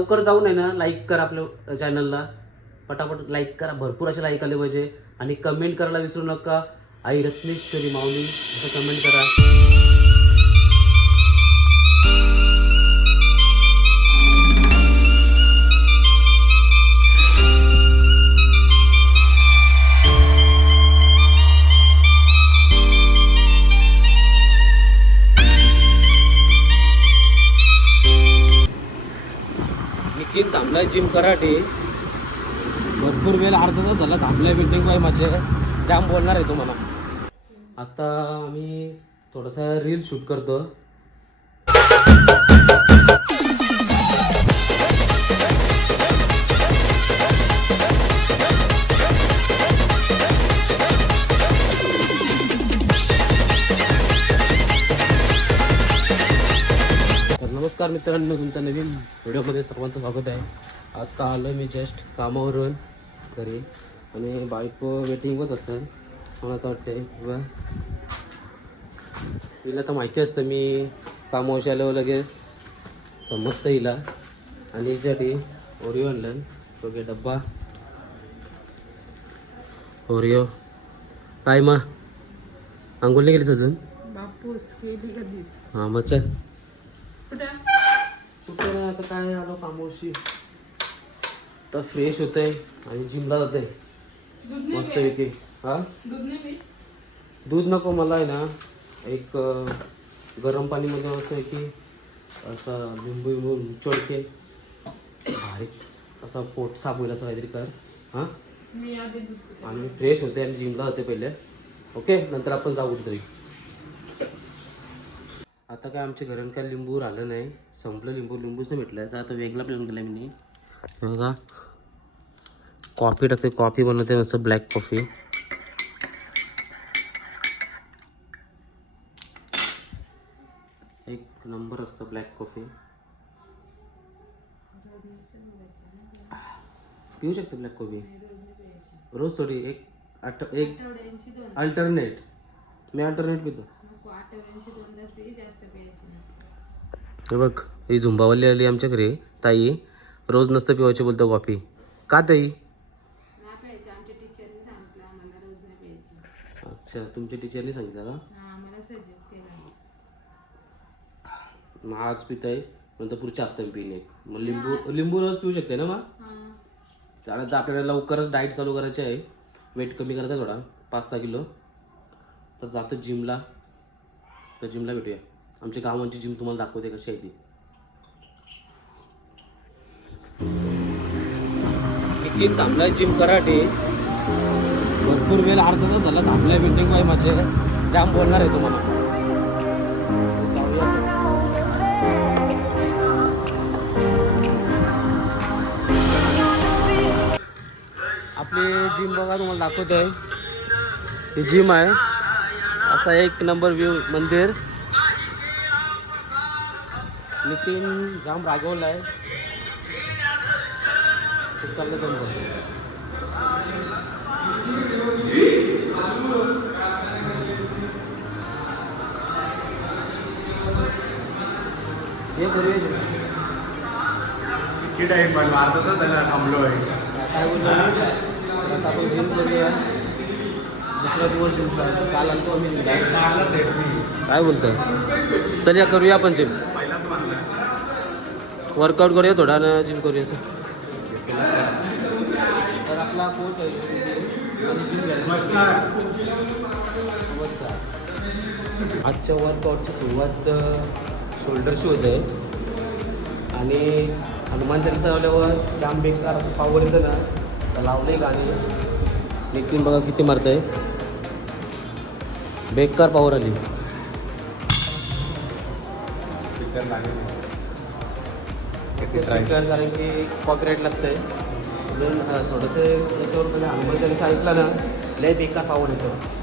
लवकर जाऊन आहे ना लाईक करा आपल्या चॅनलला पटापट लाईक करा. भरपूर असे लाईक आले पाहिजे. आणि कमेंट करायला विसरू नका. आई रत्नेश्वरी माऊली असं कमेंट करा. म्हटलं जिम कराटे. भरपूर वेळ अर्धा तास झाला थांबल्या बिल्डिंग बाय माझे. जाम बोलणार आहे तुम्हाला. आता आम्ही थोडासा रील शूट करतो. नमस्कार मित्रांनो तुमच्या नवीन व्हिडिओमध्ये सर्वांचं स्वागत आहे. आता आलो मी जस्ट कामावरून घरी. आणि बायको वेटिंग होत असेल मला तर वाटते किंवा तिला तर माहिती असतं मी कामावशी आल्यावर लगेच समजतं हिला. आणि हिच्यासाठी ओरिओ आणलं ओके डब्बा. ओरिओ काय मग? आंघोळ नाही गेलीस अजून? बापूस केली कधीच. हां मग चल. कुठं? कुठं नाही आता काय आलो कामोशी तर फ्रेश होतंय आणि जिमला जाते दूध नाही मस्त? पैकी. हा? दूध नको मला आहे ना. एक गरम पाणीमध्ये असं आहे की असं लिंबू लिंबू चोडके भारी असा पोट साफ होईल असं काहीतरी कर. हां? मी आधी दूध पिते. आणि फ्रेश होते आणि जिमला जाते पहिले. ओके? नंतर आपण जाऊ कुठेतरी. आता काय आमच्या घरात काय लिंबू राहिलं नाही. संपलं लिंबू लिंबूच नाही भेटलं. तर आता वेगळा प्लॅन केला मी. बघा. कॉफी टाकते. कॉफी बनवते असं ब्लॅक कॉफी एक नंबर असतं ब्लॅक कॉफी पिऊ शकते ब्लॅक कॉफी रोज थोडी एक आठ एक अल्टरनेट मी अल्टरनेट पितो. हे बघ ही झुंबावाली आली आमच्या घरी ताई रोज नसतं पिवायची बोलतो कॉफी. का ताई? नाही प्यायची आमच्या टीचरने सांगितलं आम्हाला रोज नाही प्यायची. अच्छा तुमच्या टीचरनी सांगितलं का? हा आम्हाला सजेस्ट केलं. मग आज पिताय नंतर पुढच्या हप्त्यात पिईन एक. मग लिंबू लिंबू रोज पिऊ शकते ना मग? हा. चालेल तर आपल्याला लवकरच डाएट चालू करायची आहे. वेट कमी करायचा आहे थोडा पाच सहा किलो. तर जातो जिमला. तर जिमला भेटूया. आमच्या गावांची जिम तुम्हाला दाखवते कशी आहे ती. किती थांबलाय जिम कराटे. भरपूर वेळ अर्धा तास झाला थांबलाय बिल्डिंग आहे माझे. जाम बोलणार आहे तुम्हाला. आपली जिम बघा तुम्हाला दाखवतोय. ही जिम आहे. असा एक नंबर व्ह्यू मंदिर. नितीन जाम. हे करूया जिम. किती टाइम पण अर्धा तास झाला थांबलोय. काय बोलतो आपण जिम करूया. दुसरा काल आम्ही. काय बोलतो? चल या करूया आपण जिम वर्कआउट करूया थोडा ना जिम करूया. तर आपला कोच. आजच्या वर्कआउटची सुरुवात शोल्डरशी होते. आणि हनुमान चालिसा लावल्यावर जाम बेकार असं पावर येतं ना तर लावले गाणी. नितीन बघा किती मारतंय. बेकार पावर आली. स्पीकर लागेल. किती try. स्पीकर कारण की कॉपीराईट लागतंय. म्हणून अं, थोडंसं याच्यावर म्हणजे हनुमान चालिसा ऐकला ना लय बेकार पावर येतो.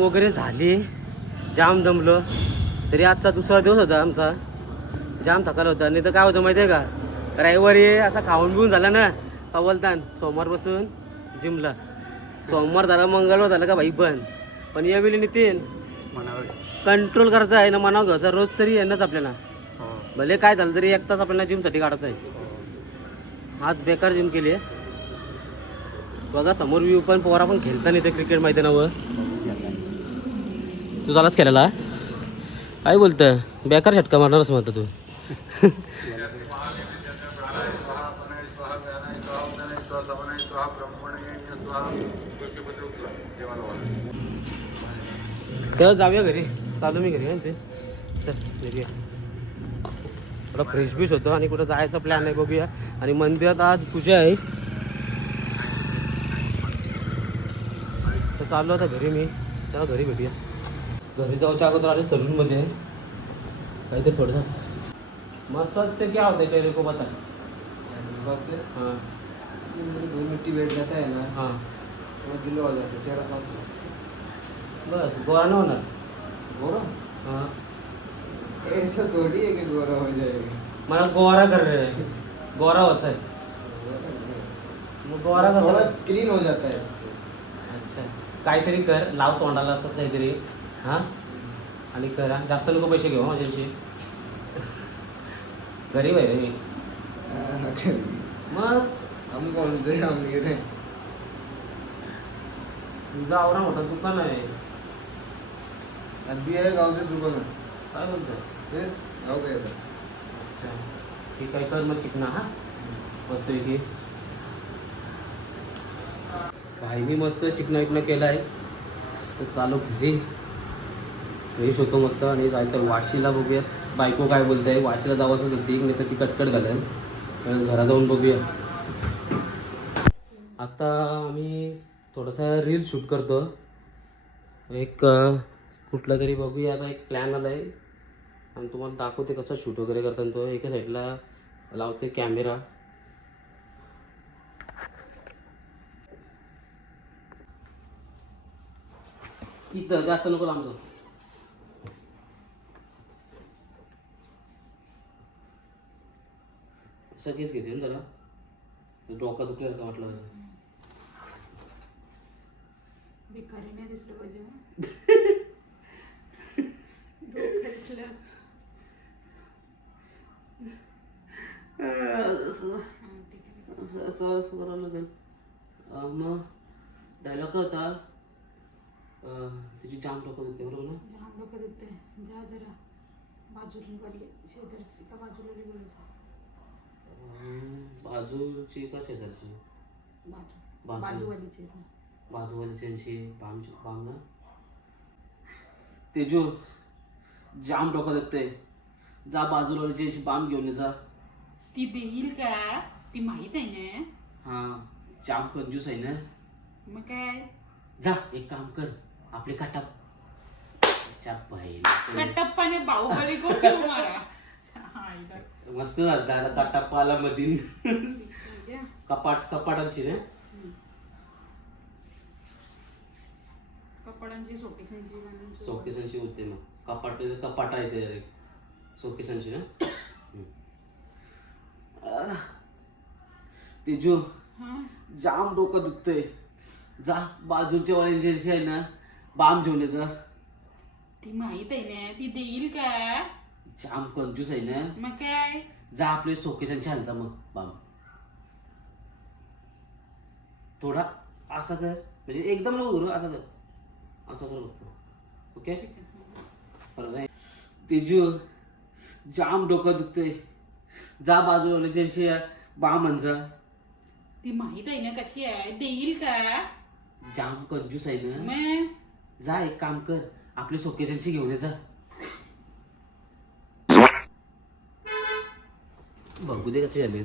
वगैरे झाली. जाम दमलो तरी आजचा दुसरा दिवस होता आमचा. जाम थकाला होता. नाही तर काय होतं माहिती आहे का? रविवारी असा खाऊन बिऊन झाला ना का बोलतान सोमवारपासून जिमला सोमवार झाला मंगळवार झाला का भाई बंद. पण यावेळी नितीन मनावर कंट्रोल करायचा आहे ना मनाव घ्यायचा रोज तरी येणंच आपल्याला. हो. भले काय झालं तरी एक तास आपल्याला जिमसाठी काढायचं आहे. हो. आज बेकार जिम केली आहे. बघा समोर व्ह्यू पण पोरा पण खेळता नाही ते क्रिकेट मैदानावर तू झालास केलेला काय बोलतं बेकार झटका मारणारच म्हणतो तू. चल जाऊया घरी. चालू मी घरी आहे ना ते? चल निघूया. फ्रेश बीश होतो आणि कुठं जायचा प्लॅन आहे बघूया. आणि मंदिरात आज पूजा आहे. तर चाललो आता घरी मी. तेव्हा घरी भेटूया. घरी जाऊच्या अगोदर आले सलूनमध्ये काही ते थोडंसं मसाज से क्या होता है चेहरे को बता मसाज से हाँ दो मिट्टी बैठ जाता है. ना हाँ. थोड़ा गिलो हो जाता है चेहरा सॉफ्ट हो बस गोरा नहीं होणार. गोरा? हाँ. ऐसा थोड़ी है कि गोरा हो जाएगा मला गोरा कर रहे हैं गोरा होता है गोरा थोड़ा क्लीन हो जाता है. अच्छा. काहीतरी कर. लाव तोंडाला असंच काहीतरी. हां? आणि करा. जास्त नको पैसे घेऊ माझ्याशी? गरीब आहे रे मी. मग? गिरे तुझं आवरा मोठा दुकान आहे. है से सुबह में काय बोलतो गाँव था अच्छा. ठीक आहे कर मग चिकना हा? मस्त पैकी. भाई मी मस्त चिकना विकना केला आहे तर चालू घरी. फ्रेश होतो मस्त. आणि जायचं वाशीला बघूया. बायको काय बोलते? आहे वाशीला जावंच होती मी तर ती कटकट घालेल. तर घरा जाऊन बघूया. आता आम्ही थोडासा रील शूट करतो. एक कुठला तरी बघूया. आता एक प्लॅन आला आहे आणि तुम्हाला दाखवते कसं शूट वगैरे करताना तो एका साईडला लावते कॅमेरा इथं जास्त नको लांब सगळेच घेते ना जरा. डोका दुखल्यावर का वाटलं भिकारी नाही दिसलं पाहिजे ना. डोकं दिसलं असं हा, ठीक आहे असं असं असं करावं लागेल. अं, मग डायलॉग होता अं, तिची जाम डोकं दुखते बरोबर ना? जाम डोकं दुखते जा जरा. बाजूला पडले. शेजारची का बाजूला बाजूची का शेजारची बाजू. बाजू. बाजूवालीची आहेत ना. बाजूवालीची बाम बाम ना तेजू जाम डोकं दुखते जा बाजूवालीची बाम घेऊन ये जा. ती देईल का? ती माहीत आहे ना? हा जाम कंजूस आहे ना? मग काय? जा एक काम कर. आपली काटा चार पाहिजे कटप्पाने बाहुबली को क्यों मारा. मस्त झालं मधीन. ठीक आहे. कपाट कपाटांची रे. सोकेसांची सोकेसांची होते मग. कपाट कपाट आहे ते रे. सोकेसांची ना? हा? जाम डोकं दुखतंय. जा बाजूच्या वाळीची आहे ना बाम घेऊन ये जा. ती माहीत आहे ना ती देईल का जाम कंजूस आहे ना? मग काय? जा आपले सोकेसांची हांचा मग बाम. थोडा असा कर. म्हणजे एकदम नको करू असा कर. असं कर बघतो ओके? परत नाही. तेजू जाम डोकं दुखतंय. जा बाजूला ज्यांशी बा म्हणजे ती माहीत आहे ना कशी आहे? देईल का? जाम कंजूस आहे ना? मग? जा एक काम कर आपले सोकेशांची घेऊन ये जा. बघू दे कसे झाले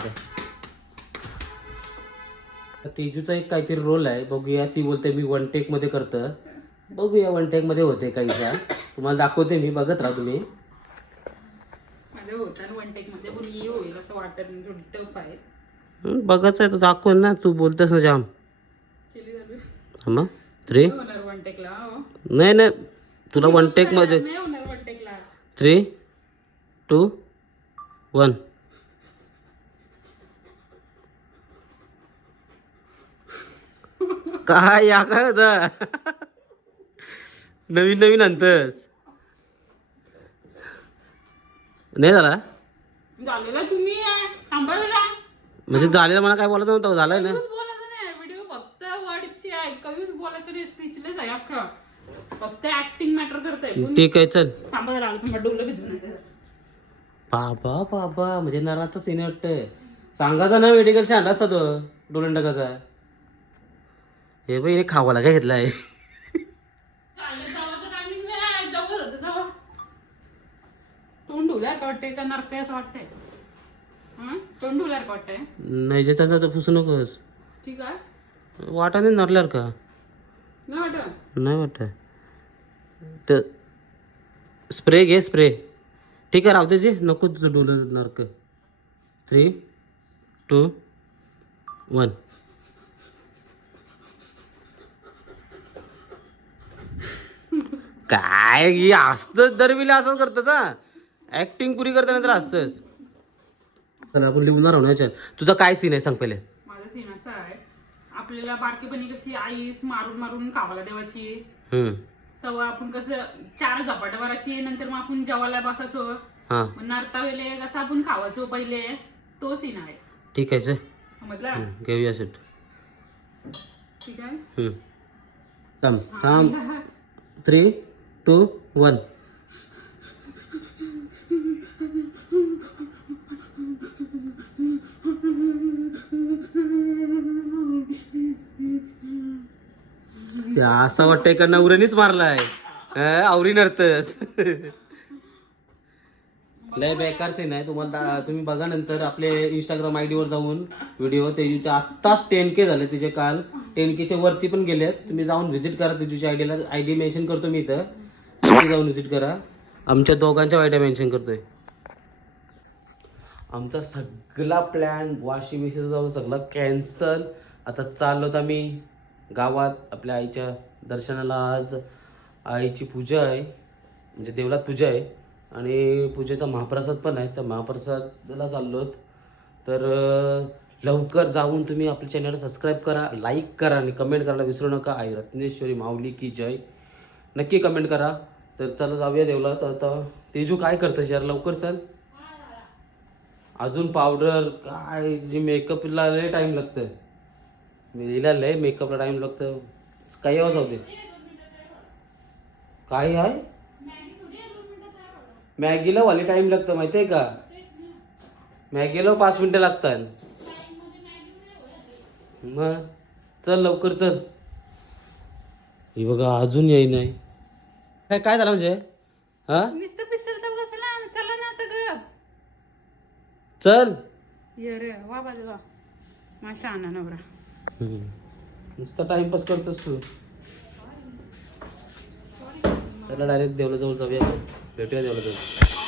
तर तेजूचा एक काहीतरी रोल आहे. बघूया ती बोलते मी वन टेकमध्ये करतं बघूया वन टेकमध्ये होते काहीचा तुम्हाला दाखवते मी बघत राहा तुम्ही. माझं होतं वन टेकमध्ये पण ये होईल असं वाटत नाही थोडी टफ आहे. हं, बघायचं आहे तर दाखव ना तू बोलतेस ना जाम. मग थ्री होणार वन टेकला हो. नाही नाही तुला वन टेकमध्ये थ्री टू वन काय या काय होता नवीन नवीन आणतस. नाही झाला? झालेला तुम्ही? आहे. थांबा जरा. म्हणजे झालेलं मला काय बोलायचं नव्हतं झालंय ना. कधीच बोलायचं नाही व्हिडिओ फक्त वर्डची आहे. कधीच बोलायचं नाही स्पीचलेस आहे अख्खा. फक्त ऍक्टिंग मॅटर करतंय. पण ठीक आहे चल. थांबा जरा तुम्हाला डोलं भिजवून येते. बाबा बाबा म्हणजे नराचा सीन वाटतंय सांगायचा ना मेडिकल शांडा असता तो डोलन टाकाचा हे बाई खावाला काय जावाचं timing नाही, नाही जे त्यांचा फुसू नकोस. ठीक आहे वाटाने नरल्यार का? नाही वाटत? नाही वाटत. तर स्प्रे घे स्प्रे. ठीक आहे राहते जे. नको तुझं डोलं नरक. थ्री टू वन काय? असतंच दरविला असं करतच हा? ऍक्टिंग पुरी करताना तर असतंच. चला आपण लिहून राहू याच्यात. तुझा काय सीन आहे सांग पहिले. माझा सीन असा आहे. आपल्याला बारकेपणी कशी आईस मारून मारून कावाला देवाची. हम्म. तेव्हा आपण कसं चार झपाट्या मारायची नंतर मग आपण जेवायला बसायचो. हां. मग नरता वेळे कसं आपण खावायचो पहिले. तो सीन आहे. ठीक आहे चल. समजला? हम्म, घेऊया सेट ठीक आहे. थांब थांब. Three two one. असं वाटतंय का नवऱ्यानीच मारलाय. आवरी नरतच लय बेकार सीन आहे. तुम्हाला तुम्ही बघा नंतर आपले इंस्टाग्राम आय वर जाऊन व्हिडिओ तेजूचे आत्ताच टेन के झाले तिचे काल. टेन केच्या वरती पण गेलेत. तुम्ही जाऊन व्हिजिट करा तेजूच्या आयडीला आय डी मेन्शन करतो मी इथं. तुम्ही जाऊन व्हिजिट करा. आमच्या दोघांच्या वाईटा मेन्शन करतोय. आमचा सगळा प्लॅन वॉशिंग मशीन जाऊन सगळं कॅन्सल आता चाललो आम्ही गावात आपल्या आईच्या दर्शनाला आज. आईची पूजा आहे. म्हणजे देवळात पूजा आहे. आणि पूजेचा महाप्रसाद पण आहे. तर महाप्रसादला चाललो तर लवकर जाऊन तुम्ही आपल्या चॅनल सबस्क्राईब करा लाईक करा आणि कमेंट करायला विसरू नका. आई रत्नेश्वरी माऊली की जय. नक्की कमेंट करा. तर चला जाऊया देवला. तर आता तेजू काय करतं यार लवकर चल. अजून पावडर काय? जे मेकअपला लय टाईम लागतं मेहंदीला लय मेकअपला टाईम लागतं काही आवाज जाऊ दे. काय आहे? मॅगीला वाली टाईम लागतं माहिती आहे का? मॅगीला पाच मिनटं लागतात. मग चल लवकर चल. हे बघा अजून येई नाही. काय काय झालं म्हणजे? हा? नुसतं पिसल तर कसला चला ना आता ग चल. ये रे वा बाजू वा माशा आणा नवरा. हम्म. नुसता टाइमपास करतोस तू. त्याला डायरेक्ट देवलाजवळ जाऊया. भेटूया देवलाजवळ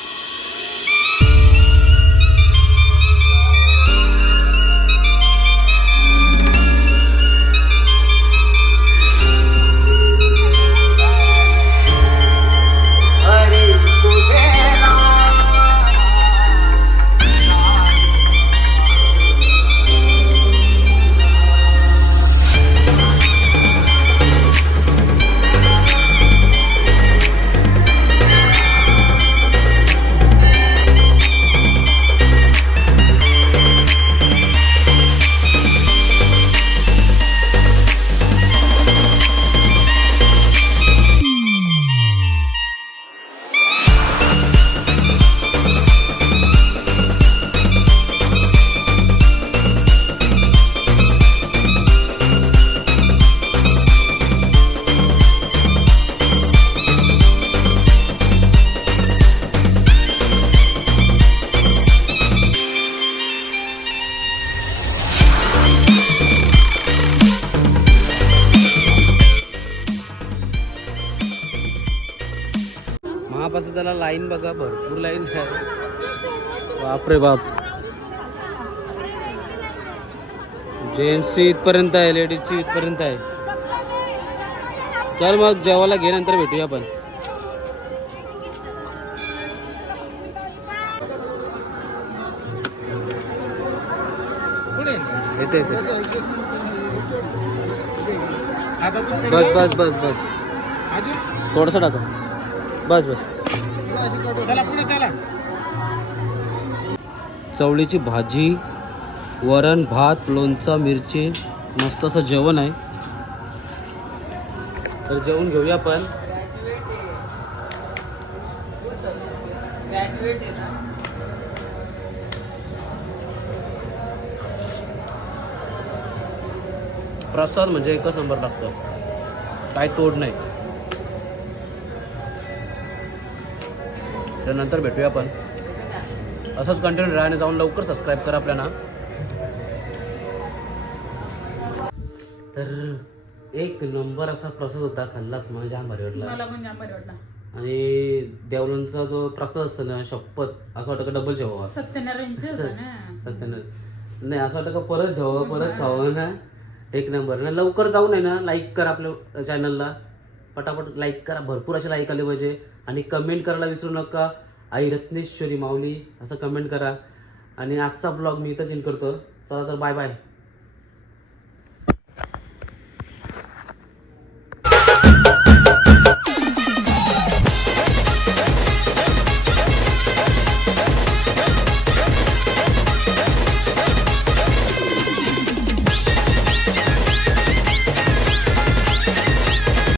महाप्रसादाला लाईन बघा भरपूर लाईन आहे. बापरे बाप. जेंट्सची इथपर्यंत आहे लेडीजची इथपर्यंत आहे. चल मग जेवायला घे नंतर भेटूया आपण. येते बस बस बस बस थोडस टाका. बस बस. चवळीची भाजी वरण भात लोणचं मिरची. मस्त असं जेवण आहे. तर जेवण घेऊया आपण प्रसाद म्हणजे एकच नंबर लागतो. काय तोड नाही. तर नंतर भेटूया आपण. असंच कंटिन्यू राहणे जाऊन लवकर सबस्क्राईब करा आपल्याला. तर एक नंबर असा प्रसाद होता खाल्लास मला जाम भारी वाटला मला पण जाम बरं वाटलं आणि देवलांचा जो प्रसाद असतो ना शपथ असं वाटतं का डबल जेवावा सत्यनारायणचं होतं ना. सत्यानं नाही असं वाटतं का परत जेवावं परत खावं ना एक नंबर ना लवकर जाऊन आहे ना लाईक करा आपल्या चॅनलला पटापट लाईक करा. भरपूर असे लाईक आले पाहिजे. आणि कमेंट करायला विसरू नका. आई रत्नेश्वरी माऊली असं कमेंट करा. आणि आजचा ब्लॉग मी इथंच इन करतो. चला तर बाय बाय